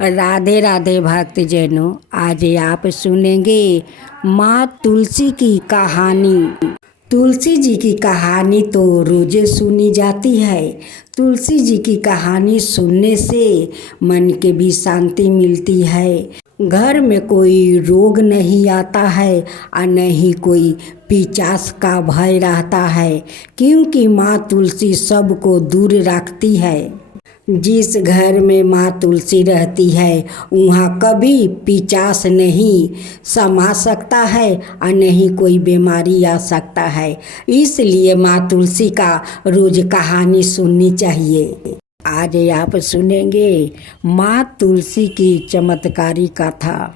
राधे राधे भक्तजनों, आज आप सुनेंगे माँ तुलसी की कहानी। तुलसी जी की कहानी तो रोजे सुनी जाती है। तुलसी जी की कहानी सुनने से मन के भी शांति मिलती है। घर में कोई रोग नहीं आता है और न ही कोई पिचास का भय रहता है, क्योंकि माँ तुलसी सबको दूर रखती है। जिस घर में माँ तुलसी रहती है वहाँ कभी पिचास नहीं समा सकता है और नहीं कोई बीमारी आ सकता है। इसलिए माँ तुलसी का रोज कहानी सुननी चाहिए। आज आप सुनेंगे माँ तुलसी की चमत्कारी कथा।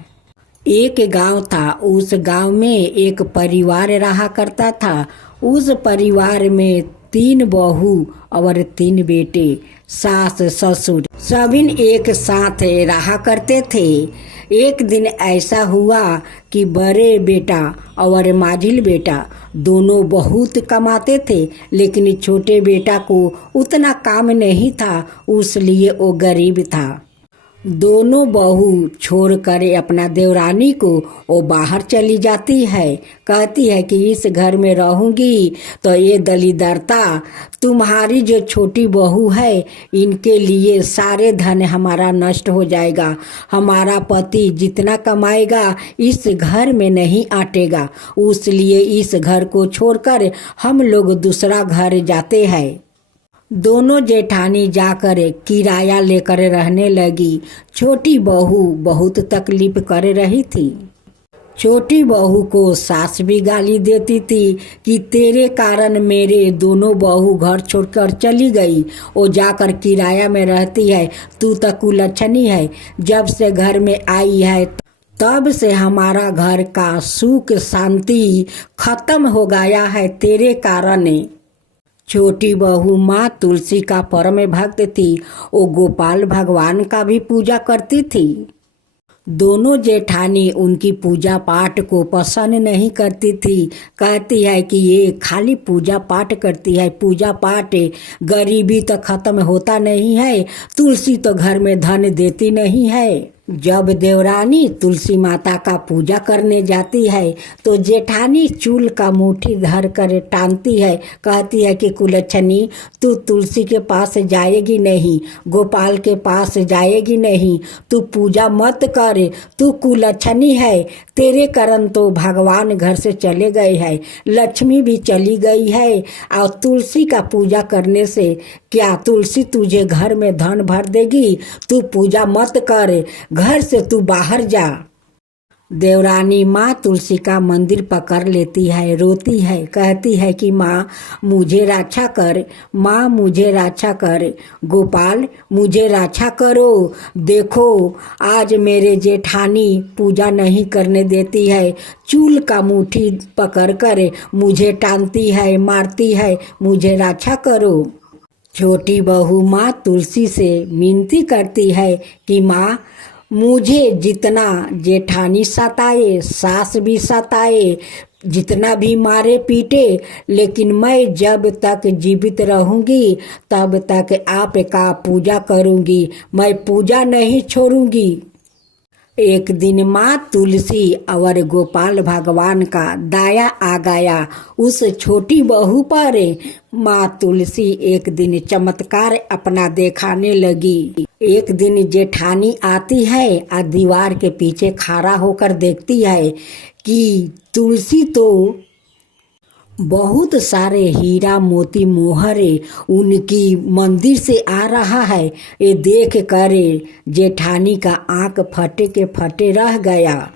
एक गांव था, उस गांव में एक परिवार रहा करता था। उस परिवार में 3 बहू और 3 बेटे, सास ससुर सभी एक साथ रहा करते थे। एक दिन ऐसा हुआ कि बड़े बेटा और माझिल बेटा दोनों बहुत कमाते थे, लेकिन छोटे बेटा को उतना काम नहीं था, इसलिए वो गरीब था। दोनों बहू छोड़कर अपना देवरानी को वो बाहर चली जाती है। कहती है कि इस घर में रहूंगी तो ये दलिदरता, तुम्हारी जो छोटी बहू है इनके लिए सारे धन हमारा नष्ट हो जाएगा। हमारा पति जितना कमाएगा इस घर में नहीं आटेगा, इसलिए इस घर को छोड़कर हम लोग दूसरा घर जाते हैं। दोनों जेठानी जाकर किराया लेकर रहने लगी। छोटी बहू बहुत तकलीफ कर रही थी। छोटी बहू को सास भी गाली देती थी कि तेरे कारण मेरे दोनों बहू घर छोड़कर चली गई, वो जाकर किराया में रहती है, तू तो कुलच्छनी है। जब से घर में आई है तब से हमारा घर का सुख शांति खत्म हो गया है तेरे कारण। छोटी बहू माँ तुलसी का परम भक्त थी। वो गोपाल भगवान का भी पूजा करती थी। दोनों जेठानी उनकी पूजा पाठ को पसंद नहीं करती थी। कहती है कि ये खाली पूजा पाठ करती है, पूजा पाठ, गरीबी तो खत्म होता नहीं है, तुलसी तो घर में धन देती नहीं है। जब देवरानी तुलसी माता का पूजा करने जाती है तो जेठानी चूल का मुट्ठी धर कर टांगती है। कहती है कि कुलच्छनी, तू तुलसी के पास जाएगी नहीं, गोपाल के पास जाएगी नहीं, तू पूजा मत कर, तू कुलच्छनी है। तेरे कारण तो भगवान घर से चले गए हैं, लक्ष्मी भी चली गई है, और तुलसी का पूजा करने से क्या तुलसी तुझे घर में धन भर देगी? तू पूजा मत कर, घर से तू बाहर जा। देवरानी माँ तुलसी का मंदिर पकड़ लेती है, रोती है, कहती है कि माँ मुझे रक्षा कर, माँ मुझे रक्षा कर, गोपाल मुझे रक्षा करो। देखो आज मेरे जेठानी पूजा नहीं करने देती है, चूल का मुट्ठी पकड़कर मुझे टांगती है, मारती है, मुझे रक्षा करो। छोटी बहू माँ तुलसी से विनती करती है कि माँ मुझे जितना जेठानी सताए, सास भी सताए, जितना भी मारे पीटे, लेकिन मैं जब तक जीवित रहूंगी तब तक आपका पूजा करूंगी, मैं पूजा नहीं छोड़ूंगी। एक दिन माँ तुलसी और गोपाल भगवान का दया आ गया उस छोटी बहू पर। माँ तुलसी एक दिन चमत्कार अपना दिखाने लगी। एक दिन जेठानी आती है और दीवार के पीछे खड़ा होकर देखती है कि तुलसी तो बहुत सारे हीरा मोती मोहरे उनकी मंदिर से आ रहा है। ये देख कर जेठानी का आंख फटे के फटे रह गया।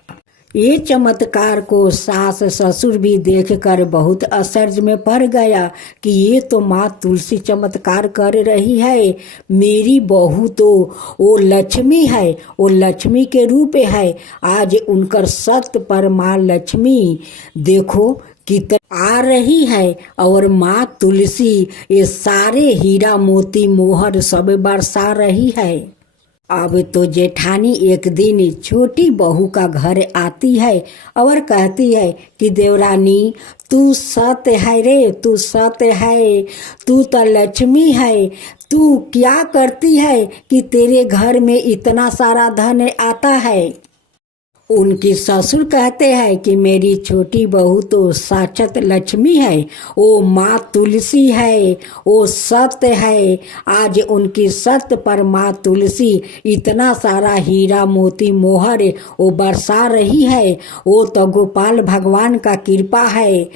ये चमत्कार को सास ससुर भी देखकर बहुत आश्चर्य में पड़ गया कि ये तो माँ तुलसी चमत्कार कर रही है, मेरी बहू तो वो लक्ष्मी है, वो लक्ष्मी के रूप है। आज उनकर सत्य पर माँ लक्ष्मी देखो कितना आ रही है, और माँ तुलसी ये सारे हीरा मोती मोहर सब बरसा रही है। अब तो जेठानी एक दिन छोटी बहू का घर आती है और कहती है कि देवरानी तू सत्य है रे, तू सत्य है, तू तो लक्ष्मी है। तू क्या करती है कि तेरे घर में इतना सारा धन आता है। उनकी ससुर कहते हैं कि मेरी छोटी बहू तो साक्षात लक्ष्मी है, वो माँ तुलसी है, वो सत्य है। आज उनकी सत्य पर माँ तुलसी इतना सारा हीरा मोती मोहर वो बरसा रही है। वो तो गोपाल भगवान का कृपा है।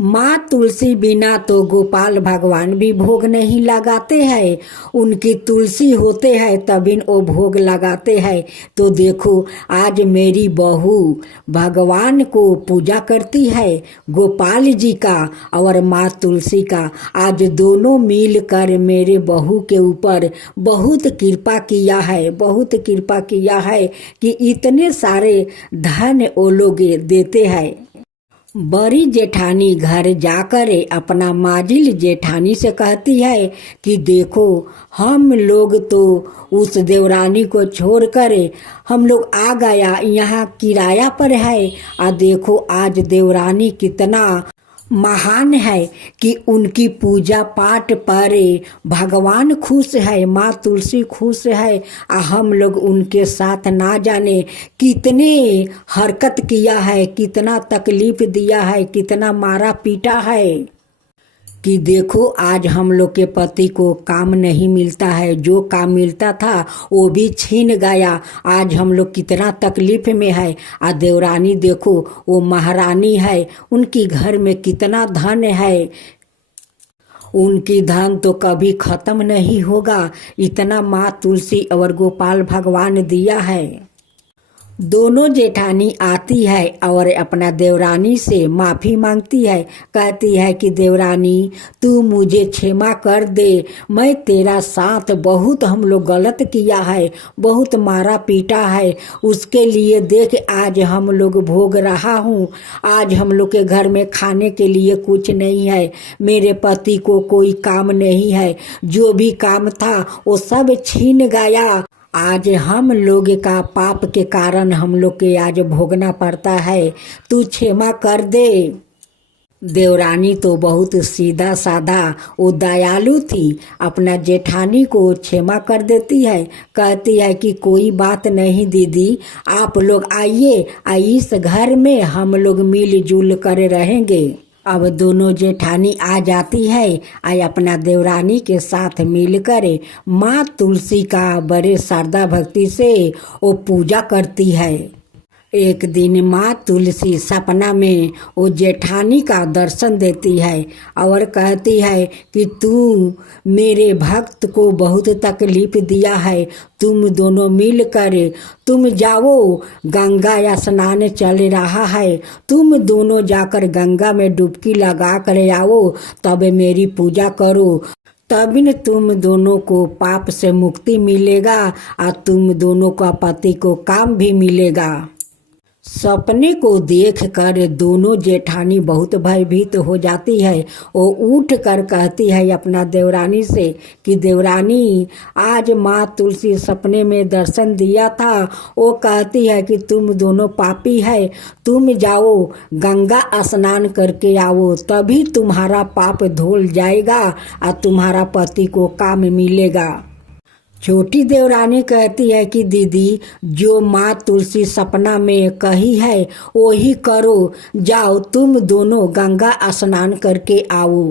माँ तुलसी बिना तो गोपाल भगवान भी भोग नहीं लगाते हैं। उनकी तुलसी होते हैं तभी वो भोग लगाते हैं। तो देखो आज मेरी बहू भगवान को पूजा करती है, गोपाल जी का और माँ तुलसी का। आज दोनों मिलकर मेरे बहू के ऊपर बहुत कृपा किया है, बहुत कृपा किया है कि इतने सारे धन वो लोग देते हैं। बड़ी जेठानी घर जाकर अपना माजिल जेठानी से कहती है कि देखो हम लोग तो उस देवरानी को छोड़कर हम लोग आ गया, यहाँ किराया पर है। और देखो आज देवरानी कितना महान है कि उनकी पूजा पाठ पर भगवान खुश है, माँ तुलसी खुश है। हम लोग उनके साथ ना जाने कितने हरकत किया है, कितना तकलीफ दिया है, कितना मारा पीटा है कि देखो आज हम लोग के पति को काम नहीं मिलता है, जो काम मिलता था वो भी छीन गया। आज हम लोग कितना तकलीफ में है। आ देवरानी देखो वो महारानी है, उनकी घर में कितना धन है, उनकी धन तो कभी खत्म नहीं होगा। इतना माँ तुलसी और गोपाल भगवान दिया है। दोनों जेठानी आती है और अपना देवरानी से माफ़ी मांगती है। कहती है कि देवरानी तू मुझे क्षमा कर दे, मैं तेरा साथ बहुत हम लोग गलत किया है, बहुत मारा पीटा है, उसके लिए देख आज हम लोग भोग रहा हूँ। आज हम लोग के घर में खाने के लिए कुछ नहीं है, मेरे पति को कोई काम नहीं है, जो भी काम था वो सब छीन गया। आज हम लोग का पाप के कारण हम लोग के आज भोगना पड़ता है, तू क्षमा कर दे। देवरानी तो बहुत सीधा साधा वो दयालु थी, अपना जेठानी को क्षमा कर देती है। कहती है कि कोई बात नहीं दीदी, आप लोग आइए, इस घर में हम लोग मिलजुल कर रहेंगे। अब दोनों जेठानी आ जाती है, अपना देवरानी के साथ मिलकर माँ तुलसी का बड़े श्रद्धा भक्ति से वो पूजा करती है। एक दिन माँ तुलसी सपना में वो जेठानी का दर्शन देती है और कहती है कि तू मेरे भक्त को बहुत तकलीफ दिया है, तुम दोनों मिलकर तुम जाओ, गंगा स्नान चल रहा है, तुम दोनों जाकर गंगा में डुबकी लगा कर आओ, तब मेरी पूजा करो, तभी न तुम दोनों को पाप से मुक्ति मिलेगा और तुम दोनों का पति को काम भी मिलेगा। सपने को देखकर दोनों जेठानी बहुत भयभीत हो जाती है। वो उठ कर कहती है अपना देवरानी से कि देवरानी आज माँ तुलसी सपने में दर्शन दिया था, वो कहती है कि तुम दोनों पापी है, तुम जाओ गंगा स्नान करके आओ, तभी तुम्हारा पाप धुल जाएगा और तुम्हारा पति को काम मिलेगा। छोटी देवरानी कहती है कि दीदी जो माँ तुलसी सपना में कही है वही करो, जाओ तुम दोनों गंगा स्नान करके आओ।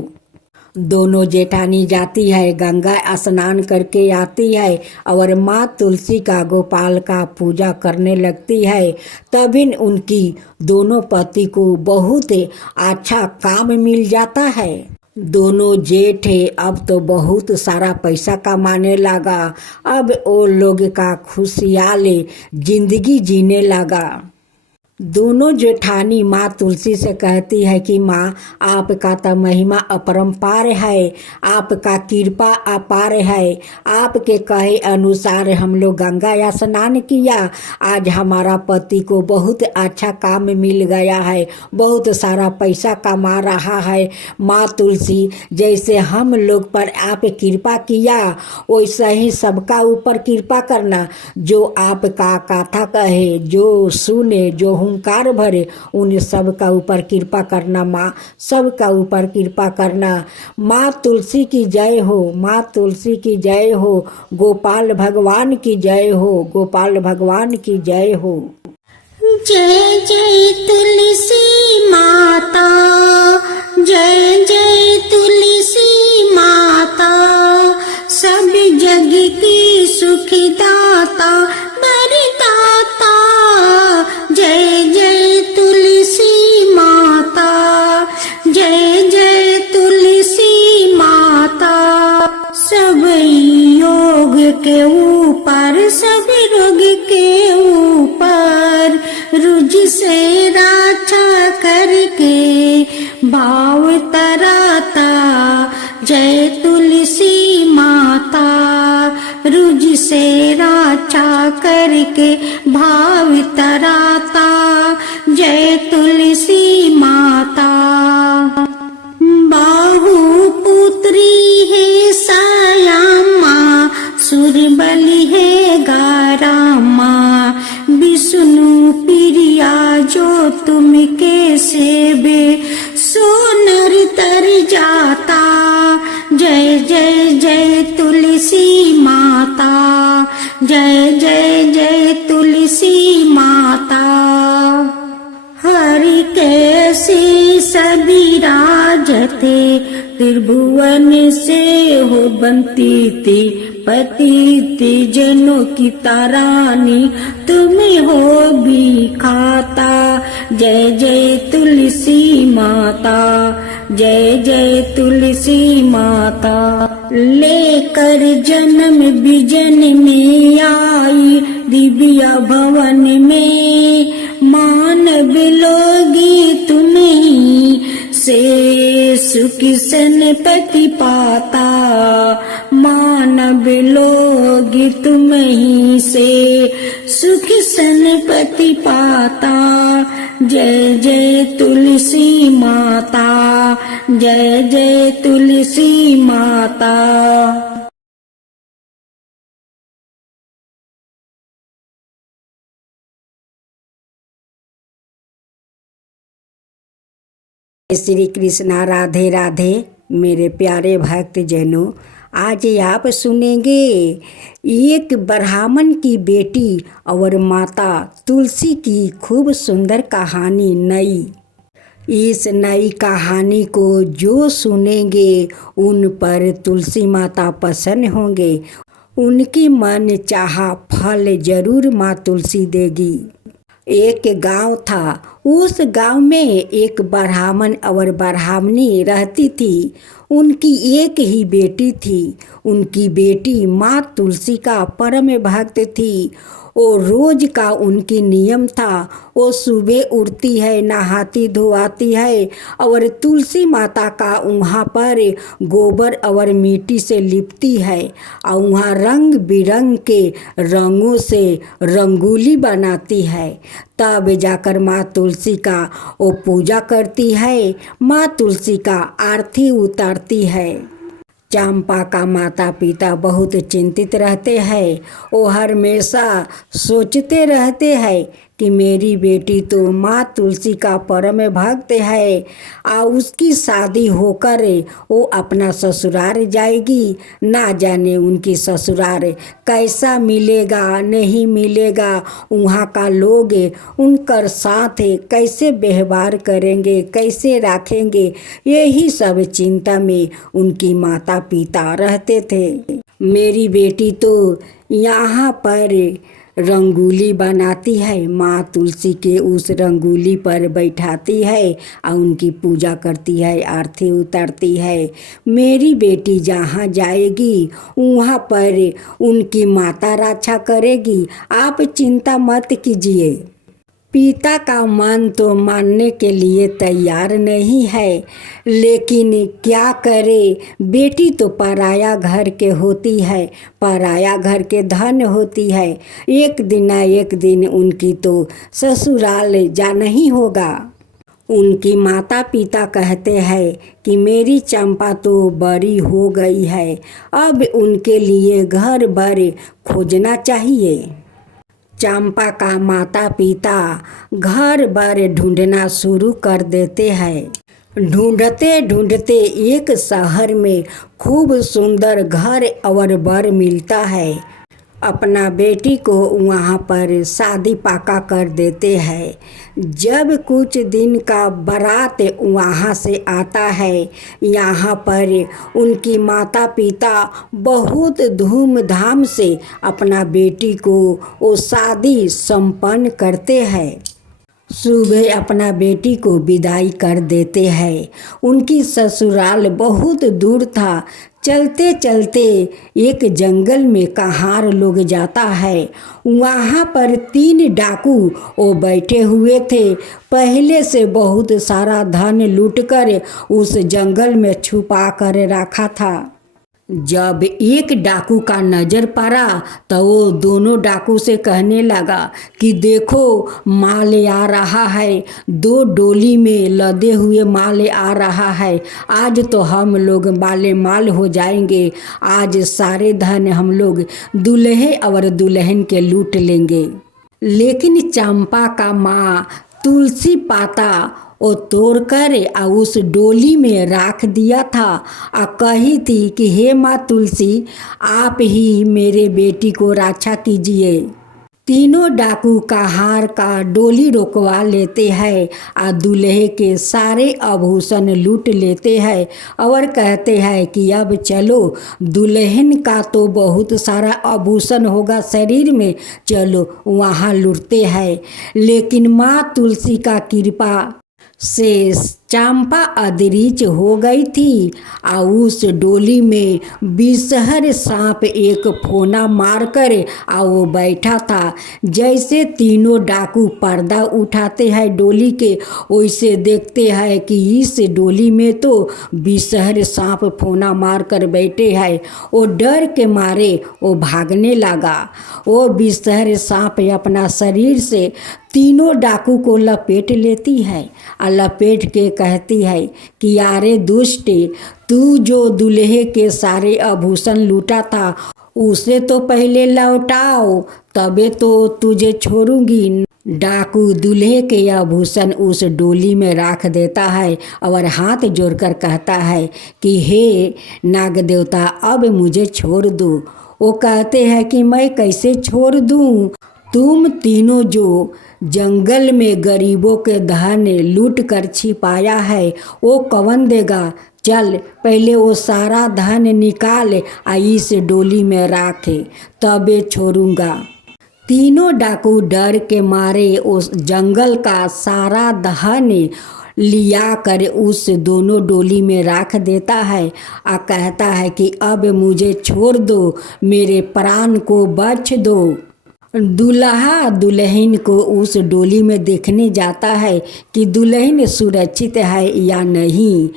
दोनों जेठानी जाती है, गंगा स्नान करके आती है और माँ तुलसी का गोपाल का पूजा करने लगती है। तभी उनकी दोनों पति को बहुत अच्छा काम मिल जाता है। दोनों जेठ अब तो बहुत सारा पैसा कमाने लगा, अब वो लोग का खुशहाल जिंदगी जीने लगा। दोनों जेठानी माँ तुलसी से कहती है कि माँ आपका तो महिमा अपरंपार है, आपका कृपा अपार है। आपके कहे अनुसार हम लोग गंगा स्नान किया, आज हमारा पति को बहुत अच्छा काम मिल गया है, बहुत सारा पैसा कमा रहा है। माँ तुलसी, जैसे हम लोग पर आप कृपा किया वैसे ही सबका ऊपर कृपा करना। जो आपका कथा कहे, जो सुने, जो हुंकार भरे, उन सब का ऊपर कृपा करना माँ, सबका ऊपर कृपा करना। माँ तुलसी की जय हो, माँ तुलसी की जय हो, गोपाल भगवान की जय हो, गोपाल भगवान की जय हो। जय जय तुलसी माता, जय जय तुलसी माता, सब जग की सुखदाता वरदाता। जय जय तुलसी माता, जय जय तुलसी माता, सब योग के ऊपर, सब रोग के ऊपर, रुज से रक्षा करके भाव तराता। जय तुलसी माता, रुज से रक्षा करके भाव तराता। जय तुलसी माता। बाहु पुत्री है सायामा, सुरबली है गारामा, विष्णु प्रिया जो तुम के सेवे सो नर तर जाता। जय जय जय तुलसी माता, जय जय जय तुलसी माता। हरि कैसे सभी राजते, त्रिभुवन से हो बनती थी, पतिति जनों की तारानी तुम्हें हो भी खाता। जय जय तुलसी माता, जय जय तुलसी माता। लेकर जन्म बिजन में आई, दिव्या भवन में मानव लोगी तुम्हीं से सुख सनपति पाता। मानव लोग तुम्हीं से सुख सनपति पाता। जय जय तुलसी माता, जय जय तुलसी माता। श्री कृष्णा, राधे राधे। मेरे प्यारे भक्त जनों, आज आप सुनेंगे एक ब्राह्मण की बेटी और माता तुलसी की खूब सुंदर कहानी नई। इस नई कहानी को जो सुनेंगे उन पर तुलसी माता प्रसन्न होंगे, उनकी मन चाहा फल जरूर माँ तुलसी देगी। एक गांव था, उस गांव में एक ब्राह्मण और ब्राह्मणी रहती थी। उनकी एक ही बेटी थी। उनकी बेटी माँ तुलसी का परम भक्त थी। वो रोज का उनकी नियम था, वो सुबह उठती है, नहाती धोआती है और तुलसी माता का वहाँ पर गोबर और मिट्टी से लिपती है और वहाँ रंग बिरंग के रंगों से रंगोली बनाती है। तब जाकर माँ तुलसी का वो पूजा करती है, माँ तुलसी का आरती उतारती है। चंपा का माता पिता बहुत चिंतित रहते हैं। वो हमेशा सोचते रहते हैं कि मेरी बेटी तो माँ तुलसी का परम भक्त है और उसकी शादी होकर वो अपना ससुराल जाएगी। ना जाने उनकी ससुराल कैसा मिलेगा, नहीं मिलेगा, वहाँ का लोग उनकर साथ कैसे व्यवहार करेंगे, कैसे रखेंगे, यही सब चिंता में उनकी माता पिता रहते थे। मेरी बेटी तो यहाँ पर रंगोली बनाती है, माँ तुलसी के उस रंगोली पर बैठाती है और उनकी पूजा करती है, आरती उतारती है। मेरी बेटी जहाँ जाएगी वहाँ पर उनकी माता रक्षा करेगी, आप चिंता मत कीजिए। पिता का मन तो मानने के लिए तैयार नहीं है, लेकिन क्या करे, बेटी तो पराया घर के होती है, पराया घर के धन होती है। एक दिन ना एक दिन उनकी तो ससुराल जाना ही होगा। उनकी माता पिता कहते हैं कि मेरी चंपा तो बड़ी हो गई है, अब उनके लिए घर भर खोजना चाहिए। चंपा का माता पिता घर भर ढूंढना शुरू कर देते हैं। ढूंढते ढूंढते एक शहर में खूब सुंदर घर और बर मिलता है। अपना बेटी को वहाँ पर शादी पाका कर देते हैं। जब कुछ दिन का बारात वहाँ से आता है, यहाँ पर उनकी माता पिता बहुत धूमधाम से अपना बेटी को वो शादी संपन्न करते हैं। सुबह अपना बेटी को विदाई कर देते हैं। उनकी ससुराल बहुत दूर था। चलते चलते एक जंगल में कहार लोग जाता है। वहाँ पर 3 डाकू वो बैठे हुए थे। पहले से बहुत सारा धन लूटकर उस जंगल में छुपा कर रखा था। जब एक डाकू का नज़र पड़ा तो वो दोनों डाकू से कहने लगा कि देखो माल आ रहा है, 2 डोली में लदे हुए माल आ रहा है। आज तो हम लोग माले माल हो जाएंगे। आज सारे धन हम लोग दूल्हे और दुल्हन के लूट लेंगे। लेकिन चंपा का माँ तुलसी पाता वो तोड़कर उस डोली में रख दिया था और कही थी कि हे माँ तुलसी, आप ही मेरे बेटी को रक्षा कीजिए। तीनों डाकू कहार का डोली रोकवा लेते हैं और दूल्हे के सारे आभूषण लूट लेते हैं और कहते हैं कि अब चलो, दुल्हन का तो बहुत सारा आभूषण होगा शरीर में, चलो वहाँ लूटते हैं। लेकिन माँ तुलसी का कृपा से चंपा अदृश्य हो गई थी और उस डोली में विषहर सांप एक फोना मारकर वो बैठा था। जैसे तीनों डाकू पर्दा उठाते हैं डोली के, वैसे देखते हैं कि इस डोली में तो विषहर सांप फोना मारकर बैठे हैं। वो डर के मारे वो भागने लगा। वो विषहर सांप अपना शरीर से तीनों डाकू को लपेट लेती है और लपेट के कहती है कि यारे दुष्ट, तू जो दूल्हे के सारे आभूषण लूटा था उसे तो पहले लौटाओ, तबे तो तुझे छोड़ूंगी। डाकू दूल्हे के आभूषण उस डोली में रख देता है और हाथ जोड़कर कहता है कि हे नाग देवता, अब मुझे छोड़ दो। वो कहते हैं कि मैं कैसे छोड़ दूँ, तुम तीनों जो जंगल में गरीबों के धन लूट कर छिपाया है वो कौन देगा। चल पहले वो सारा धन निकाल इस डोली में रखे, तबे छोड़ूंगा। तीनों डाकू डर के मारे उस जंगल का सारा धन लिया कर उस दोनों डोली में रख देता है और कहता है कि अब मुझे छोड़ दो, मेरे प्राण को बख्श दो। दूल्हा दुल्हन को उस डोली में देखने जाता है कि दुल्हन सुरक्षित है या नहीं।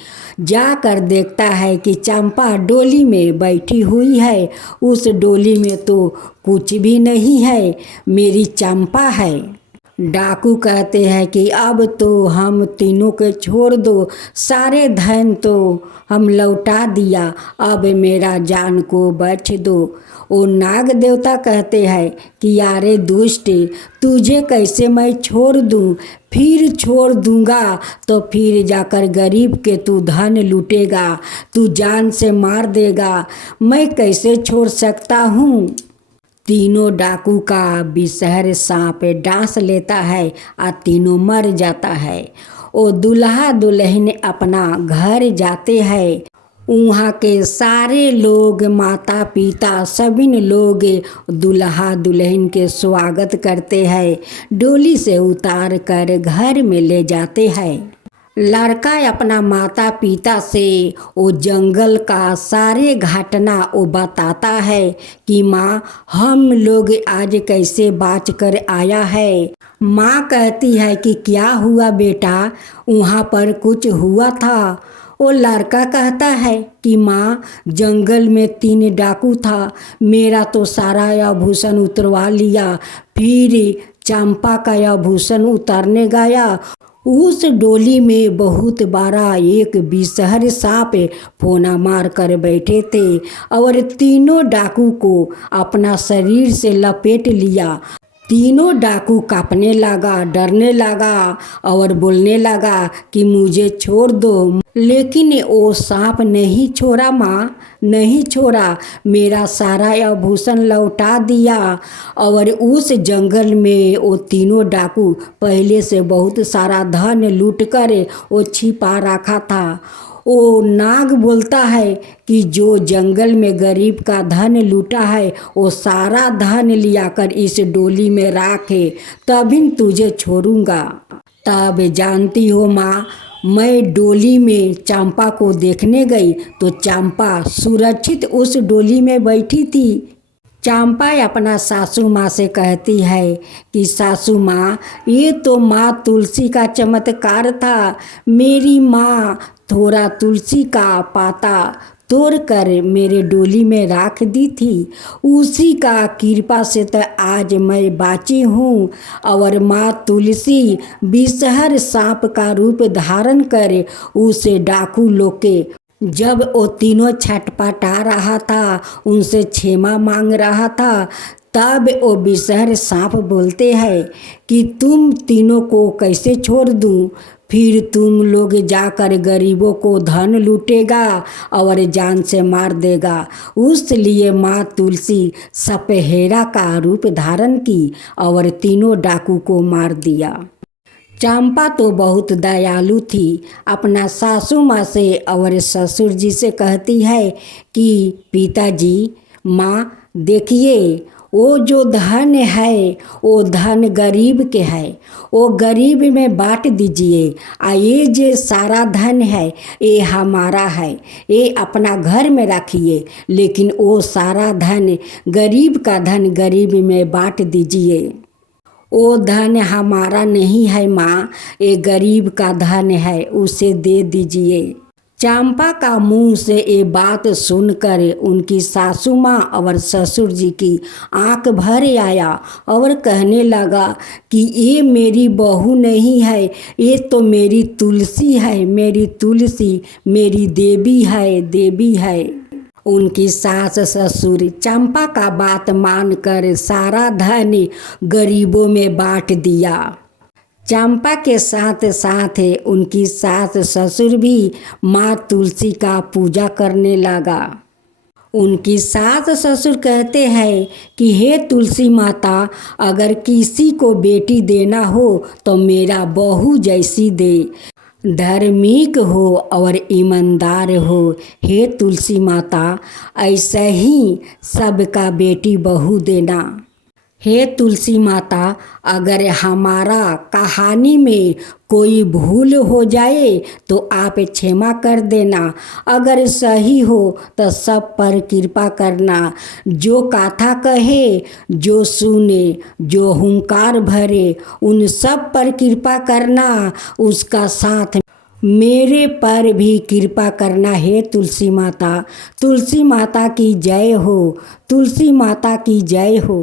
जाकर देखता है कि चंपा डोली में बैठी हुई है। उस डोली में तो कुछ भी नहीं है, मेरी चंपा है। डाकू कहते हैं कि अब तो हम तीनों के छोड़ दो, सारे धन तो हम लौटा दिया, अब मेरा जान को बख्श दो। वो नाग देवता कहते हैं कि यारे दुष्ट, तुझे कैसे मैं छोड़ दूँ, फिर छोड़ दूँगा तो फिर जाकर गरीब के तू धन लूटेगा, तू जान से मार देगा, मैं कैसे छोड़ सकता हूँ। तीनों डाकू का विषहर सांप डांस लेता है और तीनों मर जाता है। वो दूल्हा दुल्हन अपना घर जाते हैं। वहाँ के सारे लोग, माता पिता सभी लोग दूल्हा दुल्हन के स्वागत करते हैं, डोली से उतार कर घर में ले जाते हैं। लड़का अपना माता पिता से वो जंगल का सारे घटना वो बताता है कि माँ हम लोग आज कैसे बच कर आया है। माँ कहती है कि क्या हुआ बेटा, वहाँ पर कुछ हुआ था। वो लड़का कहता है कि माँ जंगल में 3 डाकू था, मेरा तो सारा आभूषण उतरवा लिया, फिर चंपा का आभूषण उतारने गया। उस डोली में बहुत बड़ा एक विषहर सांप फोना मार कर बैठे थे और तीनों डाकू को अपना शरीर से लपेट लिया। तीनों डाकू कांपने लगा, डरने लगा और बोलने लगा कि मुझे छोड़ दो, लेकिन वो सांप नहीं छोड़ा माँ, नहीं छोड़ा, मेरा सारा आभूषण लौटा दिया। और उस जंगल में वो तीनों डाकू पहले से बहुत सारा धन लूट कर वो छिपा रखा था। वो नाग बोलता है कि जो जंगल में गरीब का धन लूटा है वो सारा धन लिया कर इस डोली में रखे, तभी तुझे छोड़ूंगा। तब जानती हो माँ, मैं डोली में चंपा को देखने गई तो चंपा सुरक्षित उस डोली में बैठी थी। चंपा अपना सासू माँ से कहती है कि सासू माँ, ये तो माँ तुलसी का चमत्कार था। मेरी माँ थोड़ा तुलसी का पाता तोड़ कर मेरे डोली में रख दी थी, उसी का कृपा से तो आज मैं बाची हूँ। और माँ तुलसी विषहर सांप का रूप धारण कर उसे डाकू लोग के जब वो तीनों छटपटा रहा था, उनसे क्षमा मांग रहा था, तब वो विषहर सांप बोलते हैं कि तुम तीनों को कैसे छोड़ दूँ, फिर तुम लोग जाकर गरीबों को धन लूटेगा और जान से मार देगा। उसलिए माँ तुलसी सपेहेरा का रूप धारण की और तीनों डाकू को मार दिया। चंपा तो बहुत दयालु थी, अपना सासू माँ से और ससुर जी से कहती है कि पिताजी माँ देखिए, वो जो धन है वो धन गरीब के है, वो गरीब में बांट दीजिए। ये जो सारा धन है ये हमारा है, ये अपना घर में रखिए, लेकिन वो सारा धन गरीब का धन गरीब में बांट दीजिए। वो धन हमारा नहीं है माँ, ये गरीब का धन है, उसे दे दीजिए। चंपा का मुंह से ये बात सुनकर उनकी सासू माँ और ससुर जी की आंख भर आया और कहने लगा कि ये मेरी बहू नहीं है, ये तो मेरी तुलसी है, मेरी तुलसी मेरी देवी है, देवी है। उनकी सास ससुर चंपा का बात मानकर सारा धन गरीबों में बांट दिया। चंपा के साथ साथ उनकी सास ससुर भी माँ तुलसी का पूजा करने लगा। उनकी सास ससुर कहते हैं कि हे तुलसी माता, अगर किसी को बेटी देना हो तो मेरा बहू जैसी दे, धार्मिक हो और ईमानदार हो। हे तुलसी माता, ऐसा ही सबका बेटी बहू देना। हे तुलसी माता, अगर हमारा कहानी में कोई भूल हो जाए तो आप क्षमा कर देना, अगर सही हो तो सब पर कृपा करना। जो कथा कहे, जो सुने, जो हुंकार भरे, उन सब पर कृपा करना, उसका साथ मेरे पर भी कृपा करना। हे तुलसी माता, तुलसी माता की जय हो, तुलसी माता की जय हो।